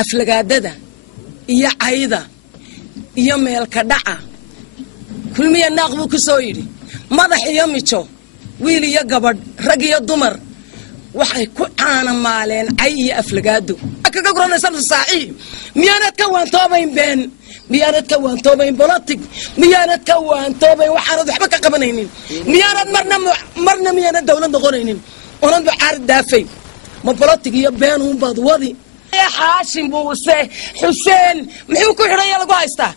aflagaadada iyo cayda iyo meelka dhaca kulmiye naaqbu ku soo yiri madax iyo mijo wiil iyo gabadh rag iyo dumar waxay ku caana maaleen cay iyo aflagaado kaga goranaysan saaxiib miyaanad ka waantoobayn been miyaanad ka waantoobayn politic miyaanad ka waantoobayn waxaanad waxba ka qabanaynin miyaanad marna miyaanad dawlad noqonaynin oonad waxaad daafay ma politic iyo been uun baad wadi Hashim Muuse Hussein muxuu ku xiray lagu haystaa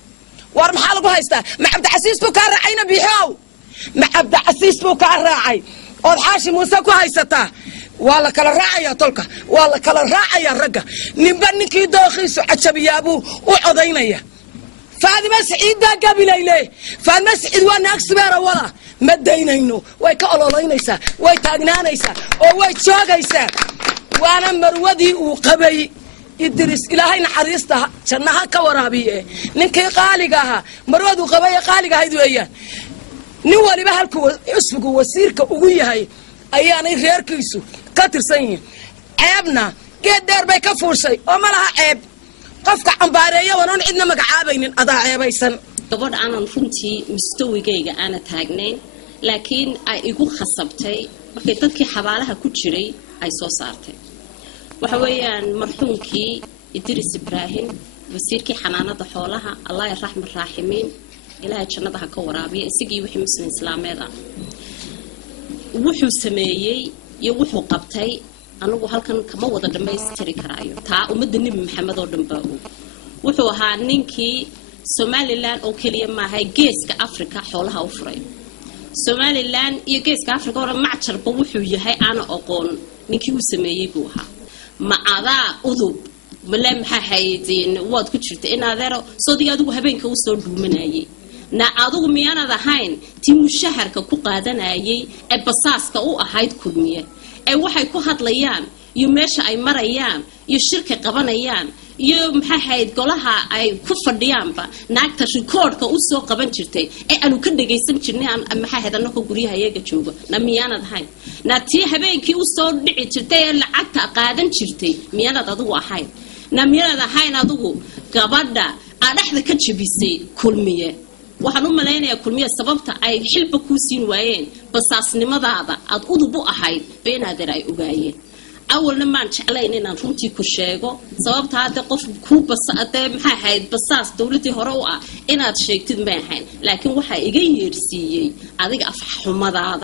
war maxaa lagu haystaa ma Cabdicasiis buu ka raacayna biixow ma Cabdicasiis buu ka raacay oo Hashim Muuse ku haysataa wala kala raacaya tolka wala kala raacaya ragga ninba ninkii dooqiisu cajabiyaabuu u codaynaya Faadima Saciid gabilayle Faadima Saciid waa naagsibeera wala ma daynayno way ka ololaynaysaa way taagnaanaysaa oo way joogaysaa waana marwadii uu qabay idris ilaahay naxariista jannaha ka waraabiye ninkii qaaliga aha marwadu qabay qaaliga ahayd weeyaan nin waliba halku isbugu wasiirka ugu yahay ayaanay reerkiisu ka tirsan yihiin ceebna geed dheer bay ka fuushay oo malaha ceeb qofka cambaareeyo wanan cidna magacaabaynin adaa ceebaysan gabadh aanan runtii mustawigayga aana taagnayn laakiin ay igu khasabtay markay dadkii xabaalaha ku jiray ay soo saartay waxa weeyaan marxuumkii Idris Ibrahim wasiirkii xanaanada xoolaha Allah yarxam raaximiin ilaahay jannada ha ka waraabiyo isigii wixii muslim islaameed ah wuxuu sameeyay iyo wuxuu qabtay anigu halkan kama wada dhameystiri karaayo taa ummadda nabi maxamed oo dhanba wuxuu ahaa ninkii Somaliland oo kaliya ma ahay geeska Afrika xoolaha u furay Somaliland iyo geeska Afrika oo macjarba wuxuu yahay ana aqoon ninkii uu sameeyay buu ahaa ma adaa udub mala maxaa haydin waad ku jirta in adeero soo adigu habeenka u soo dhuumanayay na adigu miyaanad ahayn tii mushaharka ku qaadanayay ee basaaska u ahayd kulmiye ee waxay ku hadlayaan iyo meesha ay marayaan iyo shirka qabanayaan iyo maxaa hayd golaha ay ku fadhiyaanba naagta recordka u soo qaban jirtay ee aanu ka dhageysan jirnay aan maxaa hayd anaka guriyaha iyaga joogo na miyaanad ahayn na tii habeenkii u soo dhici jirtay ee lacagta qaadan jirtay miyaanad adigu ahayn na miyaanad ahayn adigu gabadha dhaxda ka jabisay kulmiye waxaan u maleynayaa kulmiye sababta ay xilba ku siin waayeen basaasnimadaada aad udub u ahayd beenaadar ay ogaayeen awalna maan jeclayn inaan runtii ku sheego sababta hadda qof ku basaatay maxaa ahayd basaas dawladii hore u ah inaad sheegtid ma ahayn laakiin waxa iga yeersiiyay adiga af xumadaada